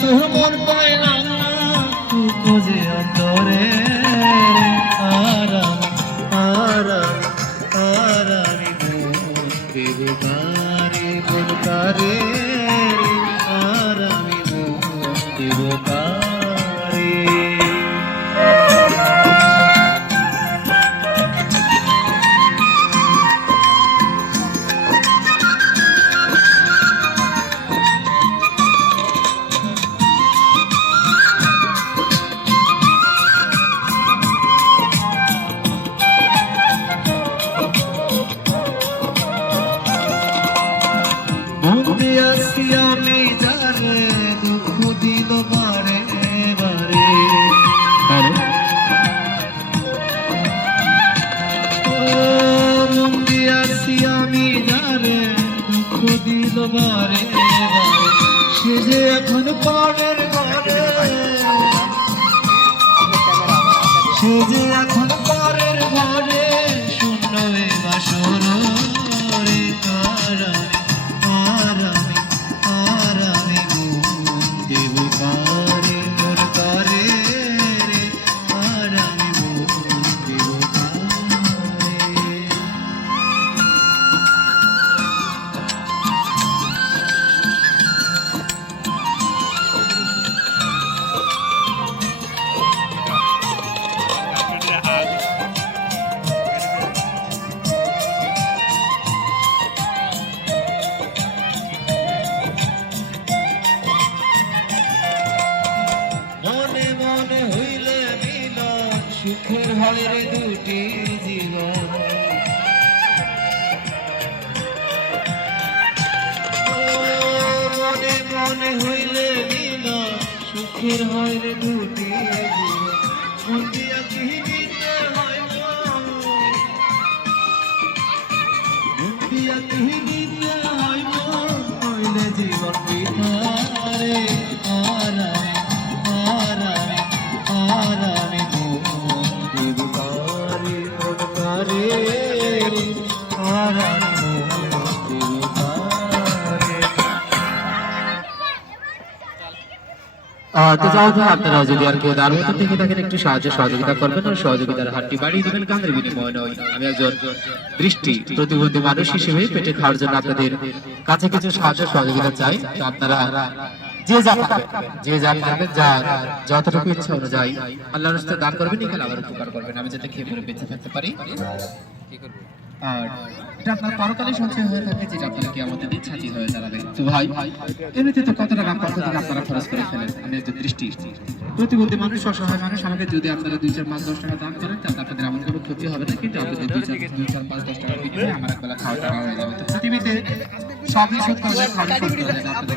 তোর মন পায় না তুই খোঁজে অন্তরে। দিল বারে বারে সে যে এখন পাড়ের ঘরে। সে যে এখন সুখের হয় রে দুটি জীবন মনে মনে হইলে মিলন সুখের হয় রে দুটি জীবন মন দিয়া কি দিতে হয়? মন দিয়া কি দিতে হয় মন? হইলে জীবন একটু সাহায্য সহযোগিতা করবেন সহযোগিতার হাতটি আমি একজন দৃষ্টি মানুষ হিসেবে পেটে খাওয়ার কাছে কিছু সাহায্য সহযোগিতা চাই। যে যা যে যা পারবেন যতটুকু ইচ্ছা অনুযায়ী আল্লাহর দান করবেন, এখানে আমার উপকার করবেন। আমি যাতে খেয়ে পরে বেঁচে থাকতে পারি। আর এটা আপনার পরকালে সঞ্চয় হয়ে থাকে যেটা আপনারা কি আমাদের দিন ছাতি হয়ে দাঁড়াবে? তো ভাই, এমনিতে তো কত টাকা কত টাকা আপনারা খরচ করে ফেলেন? আমি একজন দৃষ্টি। প্রতিবন্ধী মানুষ, অসহায় মানুষ, আমাকে যদি আপনারা দুই চার পাঁচ, দশ টাকা দান করেন, তাহলে আপনাদের এমন কোনো ক্ষতি হবে না, কিন্তু আপনাদের দুই চার দুই চার পাঁচ, দশ টাকা আমার একবেলা খাওয়া টাকা হয়ে যাবে। তো পৃথিবীতে সবই সত্য হয়ে খাওয়া সত্য হয়ে আপনাদের